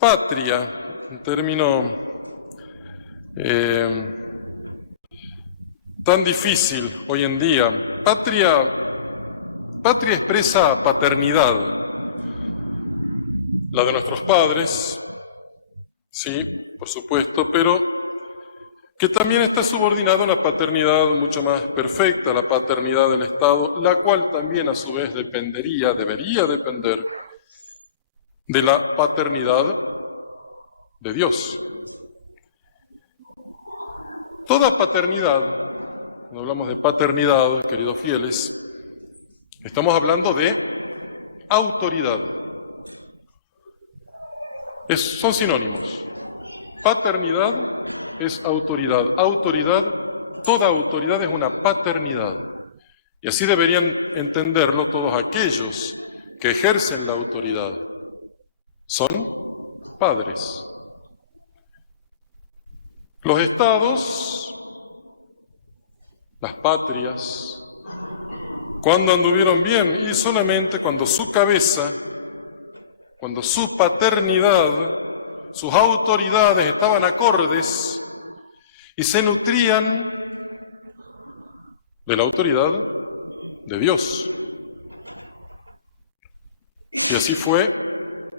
Patria, un término tan difícil hoy en día. Patria expresa paternidad, la de nuestros padres, sí, por supuesto, pero que también está subordinada a una paternidad mucho más perfecta, la paternidad del Estado, la cual también a su vez debería depender de la paternidad de Dios. Toda paternidad, cuando hablamos de paternidad, queridos fieles, estamos hablando de autoridad. Son sinónimos. Paternidad es autoridad. Autoridad, toda autoridad es una paternidad. Y así deberían entenderlo todos aquellos que ejercen la autoridad. Son padres. Los estados, las patrias, ¿cuándo anduvieron bien? Y solamente cuando su cabeza, cuando su paternidad, sus autoridades estaban acordes y se nutrían de la autoridad de Dios. Y así fue,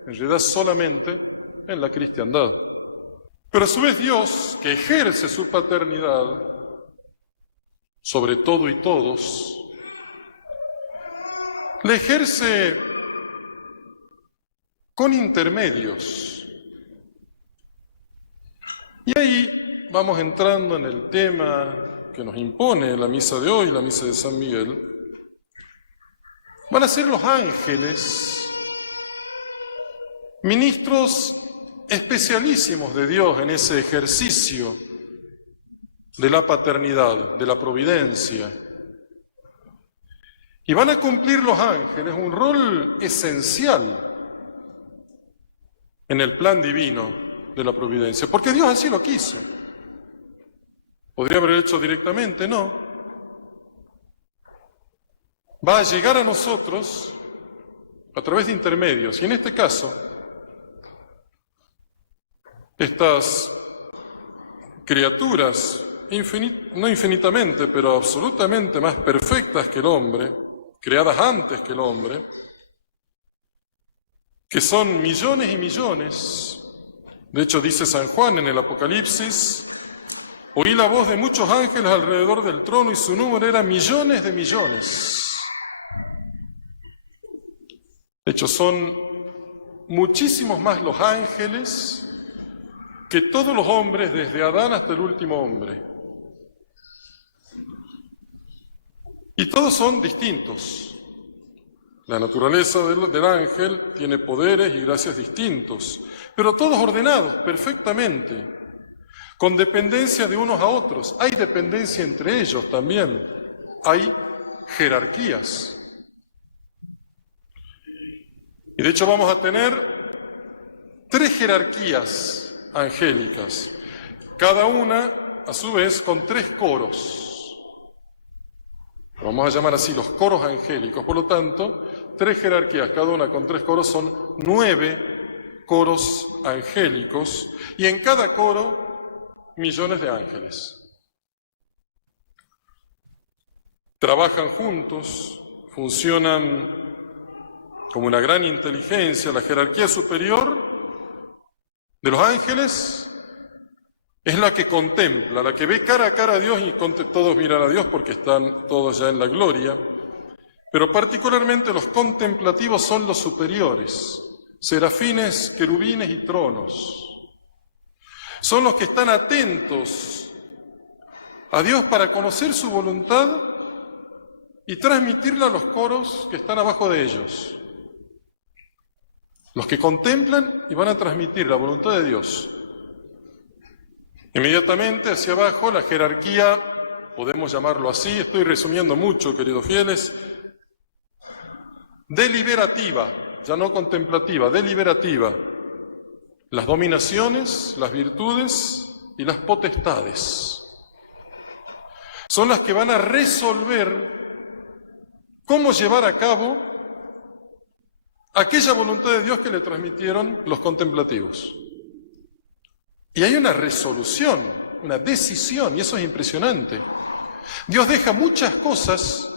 en realidad, solamente en la cristiandad. Pero a su vez Dios, que ejerce su paternidad sobre todo y todos, le ejerce con intermedios. Y ahí vamos entrando en el tema que nos impone la misa de hoy, la misa de San Miguel. Van a ser los ángeles, ministros especialísimos de Dios en ese ejercicio de la paternidad, de la providencia. Y van a cumplir los ángeles un rol esencial en el plan divino de la providencia, porque Dios así lo quiso. ¿Podría haber hecho directamente? No. Va a llegar a nosotros a través de intermedios, y en este caso, estas criaturas, no infinitamente, pero absolutamente más perfectas que el hombre, creadas antes que el hombre, que son millones y millones. De hecho, dice San Juan en el Apocalipsis, oí la voz de muchos ángeles alrededor del trono y su número era millones de millones. De hecho, son muchísimos más los ángeles que todos los hombres, desde Adán hasta el último hombre. Y todos son distintos. La naturaleza del ángel tiene poderes y gracias distintos, pero todos ordenados perfectamente, con dependencia de unos a otros. Hay dependencia entre ellos también, hay jerarquías. Y de hecho vamos a tener 3 jerarquías angélicas, cada una a su vez con 3 coros. Vamos a llamar así los coros angélicos. Por lo tanto, 3 jerarquías, cada una con 3 coros, son 9 coros angélicos, y en cada coro millones de ángeles. Trabajan juntos, funcionan como una gran inteligencia. La jerarquía superior de los ángeles es la que contempla, la que ve cara a cara a Dios, y todos miran a Dios porque están todos ya en la gloria, pero particularmente los contemplativos son los superiores, serafines, querubines y tronos. Son los que están atentos a Dios para conocer su voluntad y transmitirla a los coros que están abajo de ellos. Los que contemplan y van a transmitir la voluntad de Dios. Inmediatamente hacia abajo, la jerarquía, podemos llamarlo así, estoy resumiendo mucho, queridos fieles, deliberativa, ya no contemplativa, deliberativa. Las dominaciones, las virtudes y las potestades son las que van a resolver cómo llevar a cabo aquella voluntad de Dios que le transmitieron los contemplativos. Y hay una resolución, una decisión, y eso es impresionante. Dios deja muchas cosas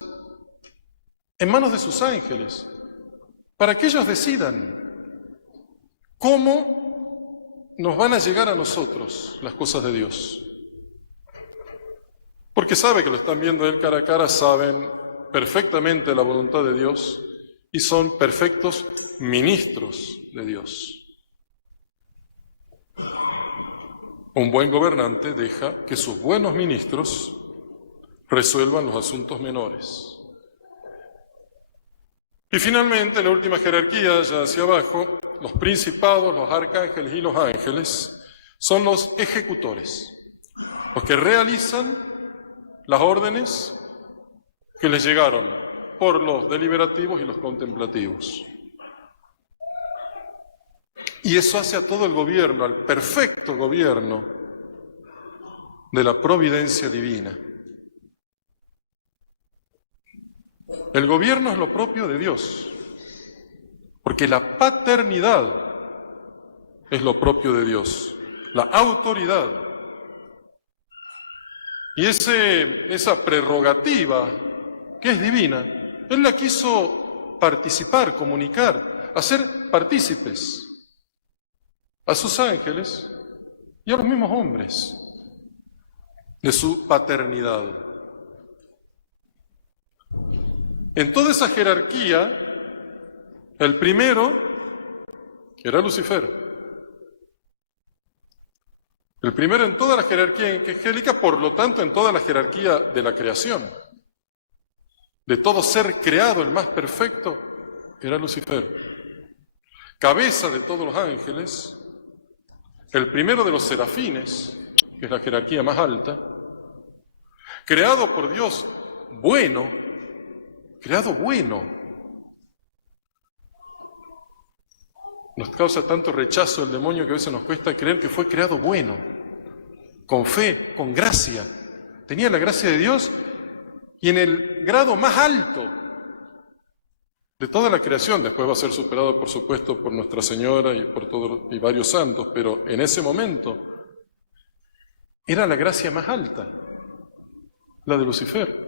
en manos de sus ángeles para que ellos decidan cómo nos van a llegar a nosotros las cosas de Dios. Porque sabe que lo están viendo él cara a cara, saben perfectamente la voluntad de Dios y son perfectos ministros de Dios. Un buen gobernante deja que sus buenos ministros resuelvan los asuntos menores. Y finalmente, la última jerarquía, ya hacia abajo, los principados, los arcángeles y los ángeles son los ejecutores, los que realizan las órdenes que les llegaron por los deliberativos y los contemplativos. Y eso hace a todo el gobierno, al perfecto gobierno de la providencia divina. El gobierno es lo propio de Dios, porque la paternidad es lo propio de Dios, la autoridad. Y esa prerrogativa que es divina, Él la quiso participar, comunicar, hacer partícipes a sus ángeles y a los mismos hombres de su paternidad. En toda esa jerarquía, el primero era Lucifer. El primero en toda la jerarquía angélica, por lo tanto en toda la jerarquía de la creación. De todo ser creado, el más perfecto, era Lucifer. Cabeza de todos los ángeles, el primero de los serafines, que es la jerarquía más alta, creado por Dios, bueno, creado bueno. Nos causa tanto rechazo el demonio que a veces nos cuesta creer que fue creado bueno, con fe, con gracia. Tenía la gracia de Dios y en el grado más alto de toda la creación. Después va a ser superado, por supuesto, por Nuestra Señora y varios santos, pero en ese momento era la gracia más alta, la de Lucifer.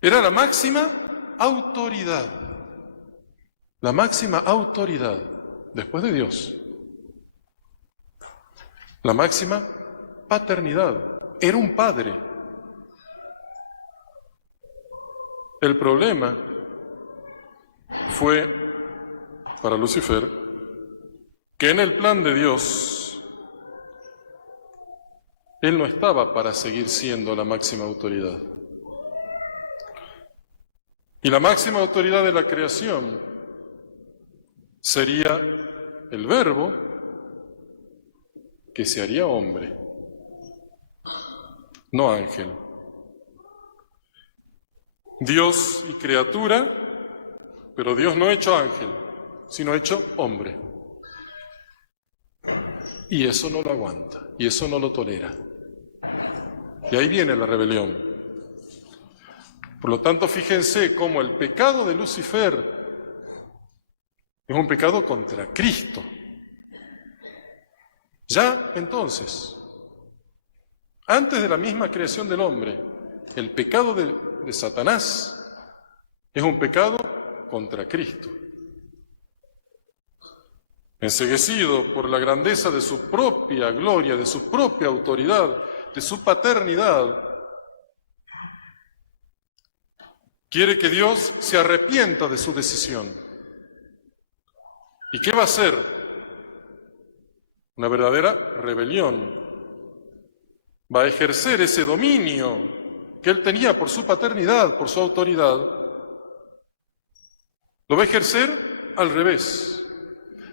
Era la máxima autoridad después de Dios. La máxima paternidad. Era un padre. El problema fue para Lucifer que en el plan de Dios él no estaba para seguir siendo la máxima autoridad. Y la máxima autoridad de la creación sería el Verbo que se haría hombre, no ángel. Dios y criatura, pero Dios no hecho ángel, sino hecho hombre. Y eso no lo aguanta, y eso no lo tolera. Y ahí viene la rebelión. Por lo tanto, fíjense cómo el pecado de Lucifer es un pecado contra Cristo. Ya entonces, antes de la misma creación del hombre, el pecado de Satanás es un pecado contra Cristo. Enceguecido por la grandeza de su propia gloria, de su propia autoridad, de su paternidad, quiere que Dios se arrepienta de su decisión. ¿Y qué va a hacer? Una verdadera rebelión. Va a ejercer ese dominio que él tenía por su paternidad, por su autoridad. Lo va a ejercer al revés,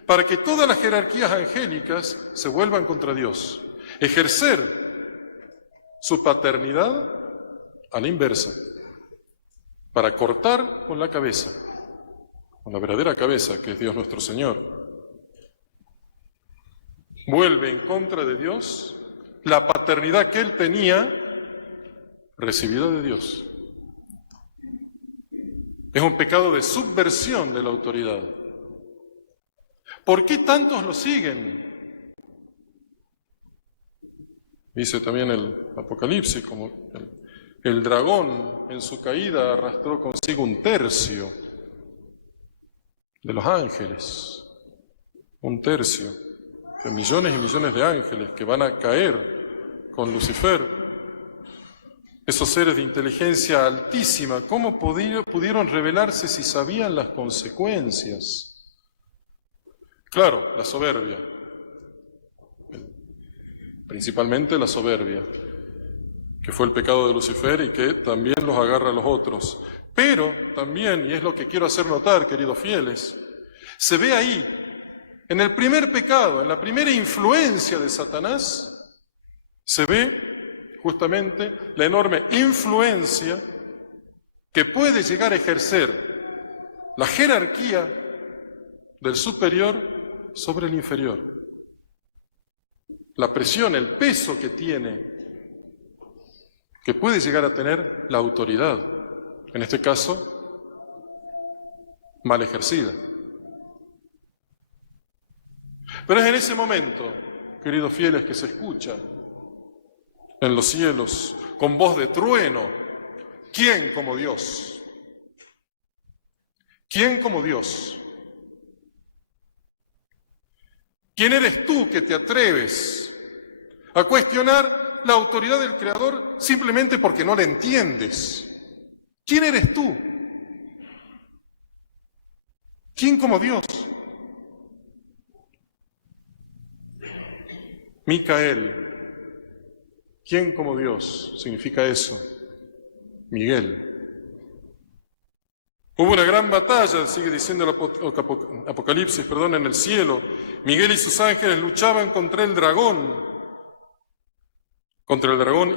para que todas las jerarquías angélicas se vuelvan contra Dios. Ejercer su paternidad a la inversa, para cortar con la cabeza, con la verdadera cabeza, que es Dios nuestro Señor. Vuelve en contra de Dios la paternidad que él tenía recibida de Dios. Es un pecado de subversión de la autoridad. ¿Por qué tantos lo siguen? Dice también el Apocalipsis, como el dragón en su caída arrastró consigo 1/3 de los ángeles. 1/3 de millones y millones de ángeles que van a caer con Lucifer. Esos seres de inteligencia altísima, ¿cómo pudieron rebelarse si sabían las consecuencias? Claro, la soberbia. Principalmente la soberbia, que fue el pecado de Lucifer y que también los agarra a los otros. Pero también, y es lo que quiero hacer notar, queridos fieles, se ve ahí, en el primer pecado, en la primera influencia de Satanás, se ve justamente la enorme influencia que puede llegar a ejercer la jerarquía del superior sobre el inferior. La presión, el peso que tiene, que puede llegar a tener la autoridad, en este caso, mal ejercida. Pero es en ese momento, queridos fieles, que se escucha en los cielos, con voz de trueno, ¿quién como Dios? ¿Quién como Dios? ¿Quién eres tú que te atreves a cuestionar la autoridad del Creador simplemente porque no la entiendes? ¿Quién eres tú? ¿Quién como Dios? Micael. ¿Quién como Dios? Significa eso. Miguel. Hubo una gran batalla, sigue diciendo el Apocalipsis, en el cielo. Miguel y sus ángeles luchaban contra el dragón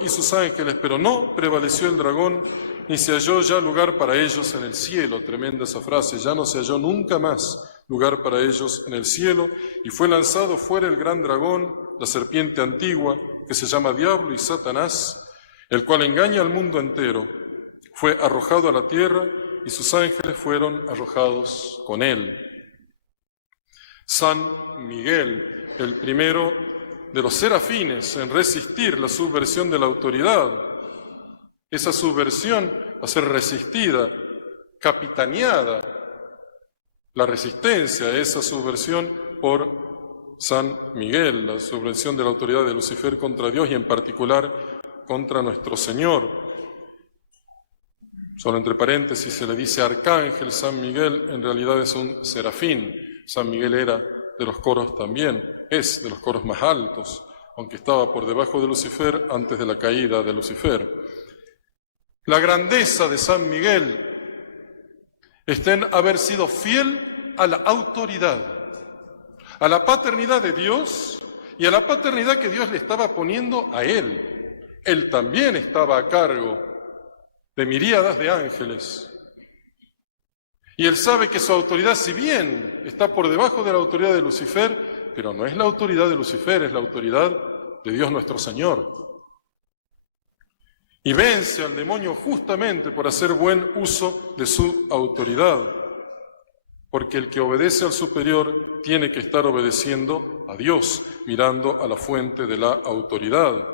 y sus ángeles, pero no prevaleció el dragón, ni se halló ya lugar para ellos en el cielo. Tremenda esa frase, ya no se halló nunca más lugar para ellos en el cielo, y fue lanzado fuera el gran dragón, la serpiente antigua, que se llama Diablo y Satanás, el cual engaña al mundo entero. Fue arrojado a la tierra, y sus ángeles fueron arrojados con él. San Miguel, el primero de los serafines en resistir la subversión de la autoridad. Esa subversión va a ser resistida, capitaneada, la resistencia a esa subversión por San Miguel, la subversión de la autoridad de Lucifer contra Dios y en particular contra nuestro Señor. Solo entre paréntesis se le dice arcángel San Miguel, en realidad es un serafín. San Miguel era de los coros también, es de los coros más altos, aunque estaba por debajo de Lucifer antes de la caída de Lucifer. La grandeza de San Miguel está en haber sido fiel a la autoridad, a la paternidad de Dios y a la paternidad que Dios le estaba poniendo a él. Él también estaba a cargo de miríadas de ángeles. Y él sabe que su autoridad, si bien está por debajo de la autoridad de Lucifer, pero no es la autoridad de Lucifer, es la autoridad de Dios nuestro Señor. Y vence al demonio justamente por hacer buen uso de su autoridad, porque el que obedece al superior tiene que estar obedeciendo a Dios, mirando a la fuente de la autoridad.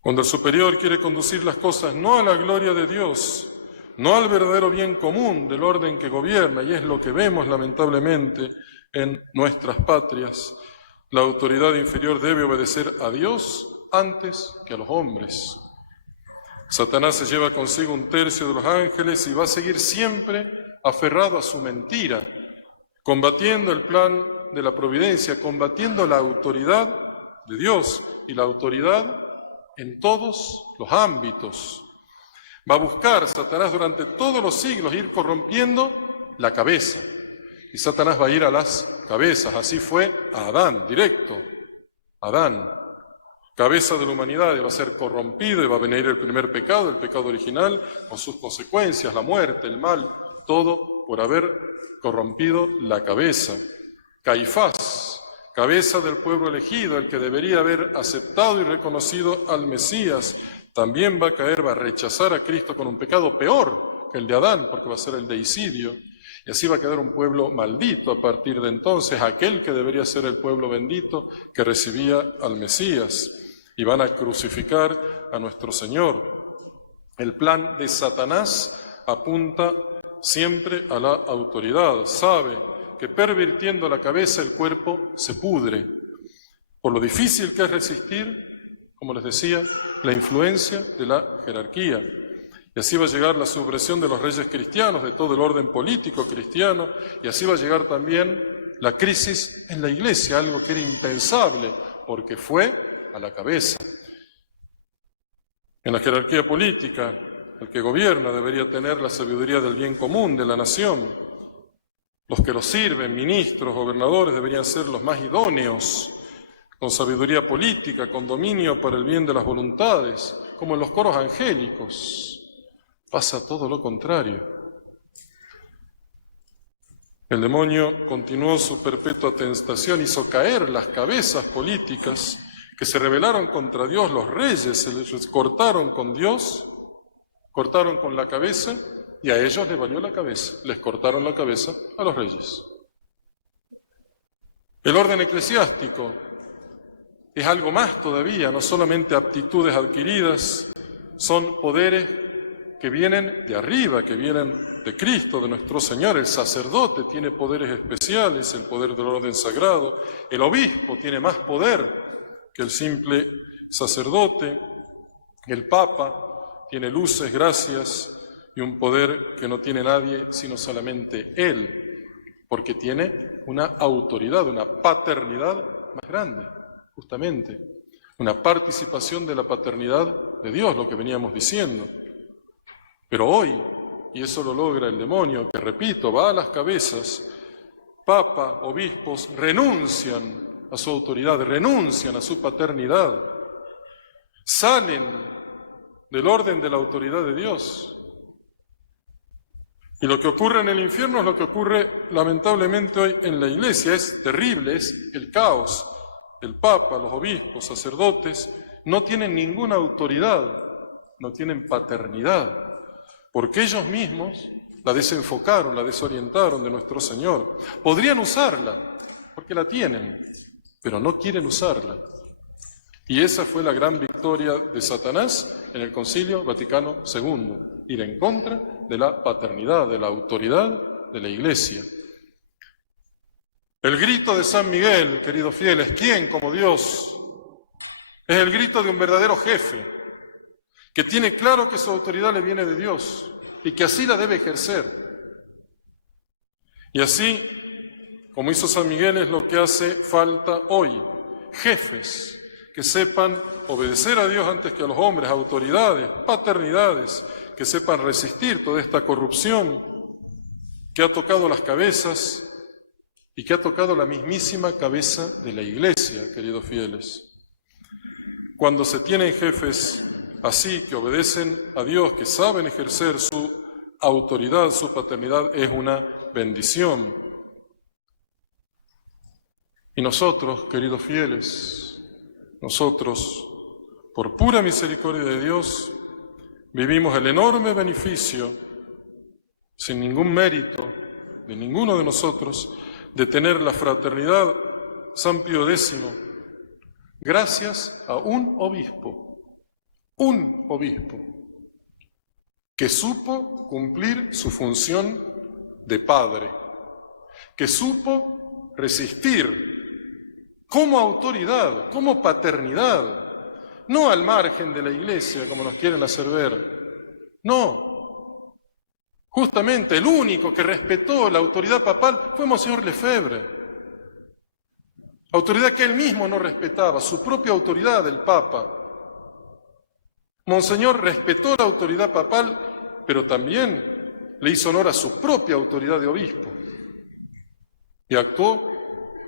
Cuando el superior quiere conducir las cosas no a la gloria de Dios, no al verdadero bien común del orden que gobierna, y es lo que vemos lamentablemente en nuestras patrias, la autoridad inferior debe obedecer a Dios antes que a los hombres. Satanás se lleva consigo 1/3 de los ángeles y va a seguir siempre aferrado a su mentira, combatiendo el plan de la providencia, combatiendo la autoridad de Dios y la autoridad en todos los ámbitos. Va a buscar Satanás durante todos los siglos ir corrompiendo la cabeza. Y Satanás va a ir a las cabezas. Así fue a Adán, directo. Adán, cabeza de la humanidad, y va a ser corrompido y va a venir el primer pecado, el pecado original, con sus consecuencias, la muerte, el mal, todo por haber corrompido la cabeza. Caifás, cabeza del pueblo elegido, el que debería haber aceptado y reconocido al Mesías, también va a caer, va a rechazar a Cristo con un pecado peor que el de Adán, porque va a ser el deicidio, y así va a quedar un pueblo maldito a partir de entonces, aquel que debería ser el pueblo bendito que recibía al Mesías, y van a crucificar a nuestro Señor. El plan de Satanás apunta siempre a la autoridad, sabe que pervirtiendo la cabeza el cuerpo se pudre, por lo difícil que es resistir, como les decía, la influencia de la jerarquía. Y así va a llegar la subversión de los reyes cristianos, de todo el orden político cristiano, y así va a llegar también la crisis en la Iglesia, algo que era impensable, porque fue a la cabeza. En la jerarquía política, el que gobierna debería tener la sabiduría del bien común de la nación. Los que lo sirven, ministros, gobernadores, deberían ser los más idóneos, con sabiduría política, con dominio para el bien de las voluntades, como en los coros angélicos. Pasa todo lo contrario. El demonio continuó su perpetua tentación, hizo caer las cabezas políticas que se rebelaron contra Dios, los reyes se les cortaron con Dios, cortaron con la cabeza, y a ellos les valió la cabeza, les cortaron la cabeza a los reyes. El orden eclesiástico es algo más todavía, no solamente aptitudes adquiridas, son poderes que vienen de arriba, que vienen de Cristo, de nuestro Señor. El sacerdote tiene poderes especiales, el poder del orden sagrado. El obispo tiene más poder que el simple sacerdote. El Papa tiene luces, gracias y un poder que no tiene nadie sino solamente Él, porque tiene una autoridad, una paternidad más grande, justamente, una participación de la paternidad de Dios, lo que veníamos diciendo. Pero hoy, y eso lo logra el demonio, que repito, va a las cabezas, papa, obispos renuncian a su autoridad, renuncian a su paternidad, salen del orden de la autoridad de Dios. Y lo que ocurre en el infierno es lo que ocurre lamentablemente hoy en la Iglesia, es terrible, es el caos. El Papa, los obispos, sacerdotes, no tienen ninguna autoridad, no tienen paternidad, porque ellos mismos la desenfocaron, la desorientaron de nuestro Señor. Podrían usarla, porque la tienen, pero no quieren usarla. Y esa fue la gran victoria de Satanás en el Concilio Vaticano II, ir en contra de la paternidad, de la autoridad de la Iglesia. El grito de San Miguel, queridos fieles, ¿quién como Dios? Es el grito de un verdadero jefe, que tiene claro que su autoridad le viene de Dios y que así la debe ejercer. Y así, como hizo San Miguel, es lo que hace falta hoy. Jefes que sepan obedecer a Dios antes que a los hombres, autoridades, paternidades, que sepan resistir toda esta corrupción que ha tocado las cabezas y que ha tocado la mismísima cabeza de la Iglesia, queridos fieles. Cuando se tienen jefes así, que obedecen a Dios, que saben ejercer su autoridad, su paternidad, es una bendición. Y nosotros, queridos fieles, nosotros, por pura misericordia de Dios, vivimos el enorme beneficio, sin ningún mérito de ninguno de nosotros, de tener la fraternidad San Pío X, gracias a un obispo, que supo cumplir su función de padre, que supo resistir como autoridad, como paternidad, no al margen de la Iglesia, como nos quieren hacer ver, no. Justamente el único que respetó la autoridad papal fue Monseñor Lefebvre, autoridad que él mismo no respetaba, su propia autoridad, el Papa. Monseñor respetó la autoridad papal, pero también le hizo honor a su propia autoridad de obispo y actuó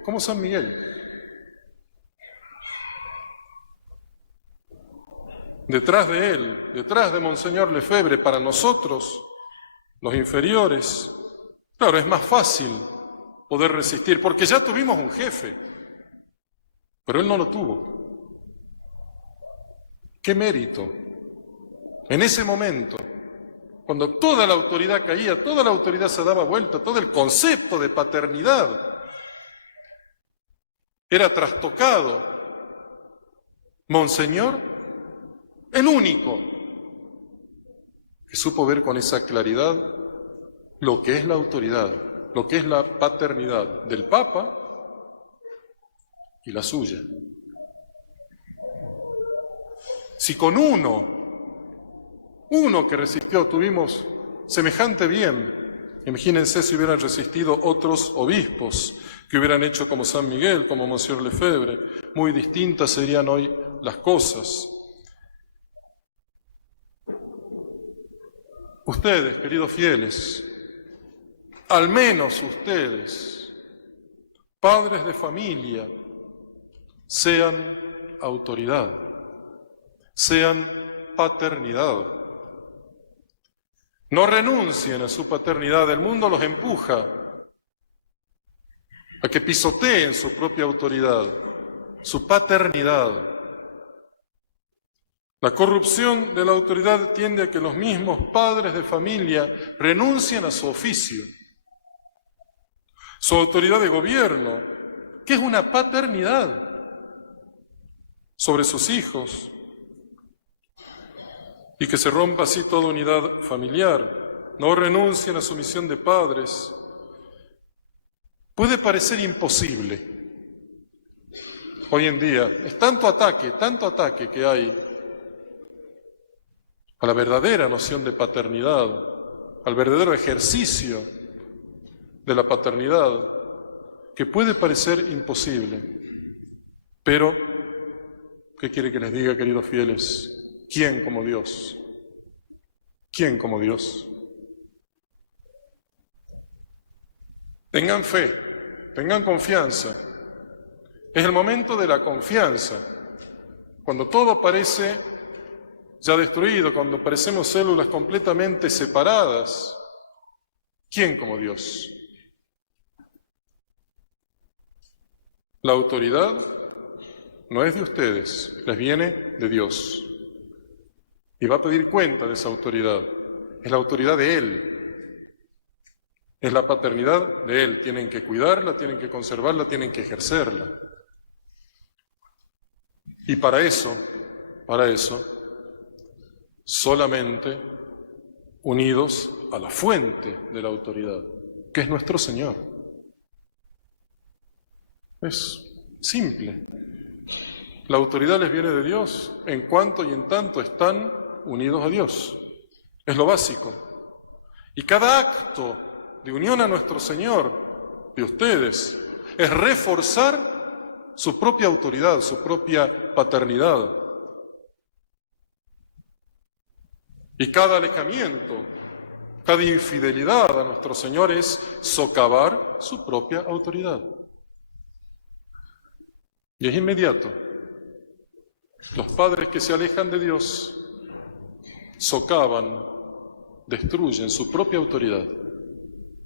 como San Miguel. Detrás de él, detrás de Monseñor Lefebvre, para nosotros, los inferiores, claro, es más fácil poder resistir, porque ya tuvimos un jefe, pero él no lo tuvo. ¿Qué mérito En ese momento, cuando toda la autoridad caía, toda la autoridad se daba vuelta, todo el concepto de paternidad era trastocado, Monseñor, el único que supo ver con esa claridad lo que es la autoridad, lo que es la paternidad del Papa y la suya. Si con uno que resistió, tuvimos semejante bien, imagínense si hubieran resistido otros obispos que hubieran hecho como San Miguel, como Monsieur Lefebvre, muy distintas serían hoy las cosas. Ustedes, queridos fieles, al menos ustedes, padres de familia, sean autoridad, sean paternidad. No renuncien a su paternidad, el mundo los empuja a que pisoteen su propia autoridad, su paternidad. La corrupción de la autoridad tiende a que los mismos padres de familia renuncien a su oficio, su autoridad de gobierno, que es una paternidad sobre sus hijos, y que se rompa así toda unidad familiar. No renuncien a su misión de padres. Puede parecer imposible. Hoy en día es tanto ataque que hay a la verdadera noción de paternidad, al verdadero ejercicio de la paternidad, que puede parecer imposible. Pero, ¿qué quiere que les diga, queridos fieles? ¿Quién como Dios? ¿Quién como Dios? Tengan fe, tengan confianza. Es el momento de la confianza. Cuando todo parece ya destruido, cuando parecemos células completamente separadas, ¿quién como Dios? La autoridad no es de ustedes, les viene de Dios. Y va a pedir cuenta de esa autoridad. Es la autoridad de Él. Es la paternidad de Él. Tienen que cuidarla, tienen que conservarla, tienen que ejercerla. Y para eso, solamente unidos a la fuente de la autoridad, que es nuestro Señor. Es simple. La autoridad les viene de Dios en cuanto y en tanto están unidos a Dios. Es lo básico. Y cada acto de unión a nuestro Señor, de ustedes, es reforzar su propia autoridad, su propia paternidad. Y cada alejamiento, cada infidelidad a nuestro Señor es socavar su propia autoridad. Y es inmediato. Los padres que se alejan de Dios socavan, destruyen su propia autoridad,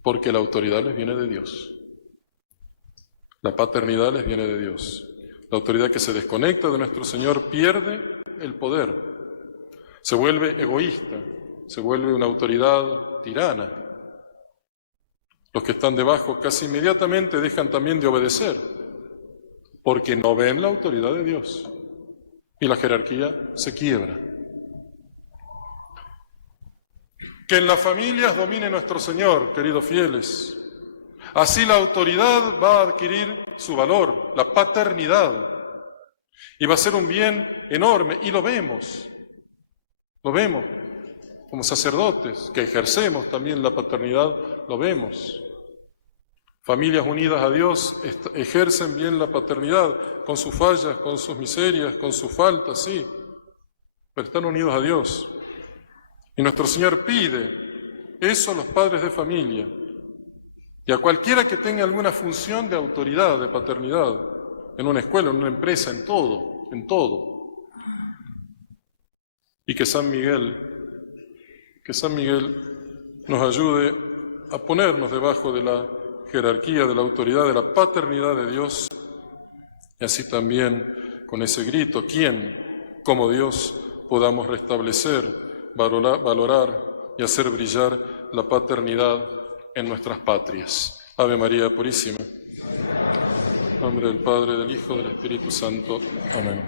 porque la autoridad les viene de Dios. La paternidad les viene de Dios. La autoridad que se desconecta de nuestro Señor pierde el poder, se vuelve egoísta, se vuelve una autoridad tirana. Los que están debajo casi inmediatamente dejan también de obedecer, porque no ven la autoridad de Dios y la jerarquía se quiebra. Que en las familias domine nuestro Señor, queridos fieles. Así la autoridad va a adquirir su valor, la paternidad, y va a ser un bien enorme, y lo vemos como sacerdotes que ejercemos también la paternidad, lo vemos. Familias unidas a Dios ejercen bien la paternidad, con sus fallas, con sus miserias, con sus faltas, sí, pero están unidos a Dios. Y nuestro Señor pide eso a los padres de familia y a cualquiera que tenga alguna función de autoridad, de paternidad, en una escuela, en una empresa, en todo. Y que San Miguel nos ayude a ponernos debajo de la jerarquía, de la autoridad, de la paternidad de Dios, y así también con ese grito, ¿quién como Dios podamos restablecer valorar y hacer brillar la paternidad en nuestras patrias. Ave María Purísima. En nombre del Padre, del Hijo, del Espíritu Santo. Amén.